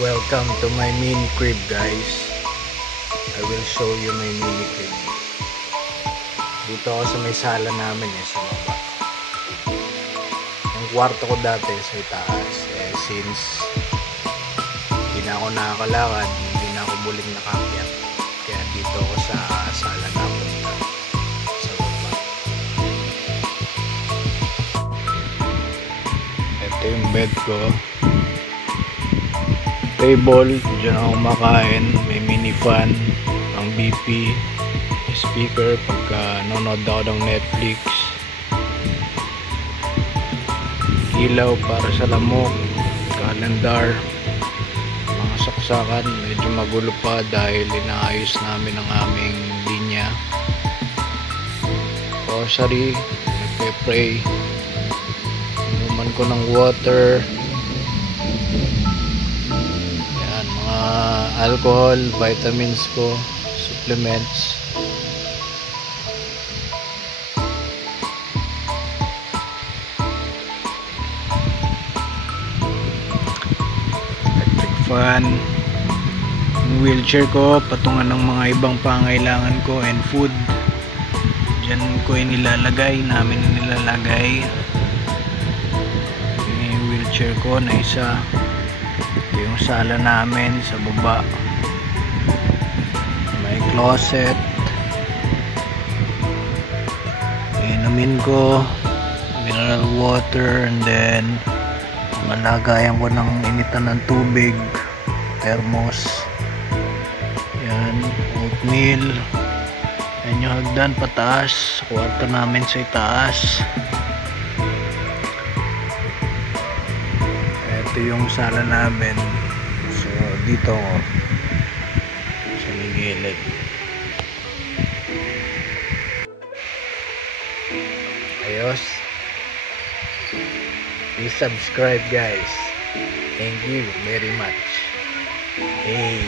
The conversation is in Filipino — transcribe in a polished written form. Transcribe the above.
Welcome to my mini crib, guys. I will show you my mini crib. Dito ako sa may sala namin sa baba. Yung kwarto ko dati sa itaas. Since hindi na ako nakakalakad, hindi na ako muling nakakyat. Kaya dito ako sa sala namin sa baba. Ito yung bed ko. Table, dyan ako kumakain, may mini fan, ang BP, speaker pagka nanonood ako ng Netflix, ilaw para sa lamok, calendar, mga saksakan. Medyo magulo pa dahil inaayos namin ang aming linya. Rosary, nagpe-pray, inuman ko ng water, alcohol, vitamins ko, supplements. Electric fan. Yung wheelchair ko, patungan ng mga ibang pangailangan ko and food. Diyan ko inilalagay, namin inilalagay. Yung wheelchair ko na isa. Ito yung sala namin sa baba. May closet. Inumin ko mineral water, and then malagayan ko ng initan ng tubig, thermos. Yan, oatmeal. Yan yung hagdan pataas, kwarto namin sa itaas. Ito yung sala namin. So dito ako sa may gilid. Ayos. Please subscribe, guys. Thank you very much. Hey.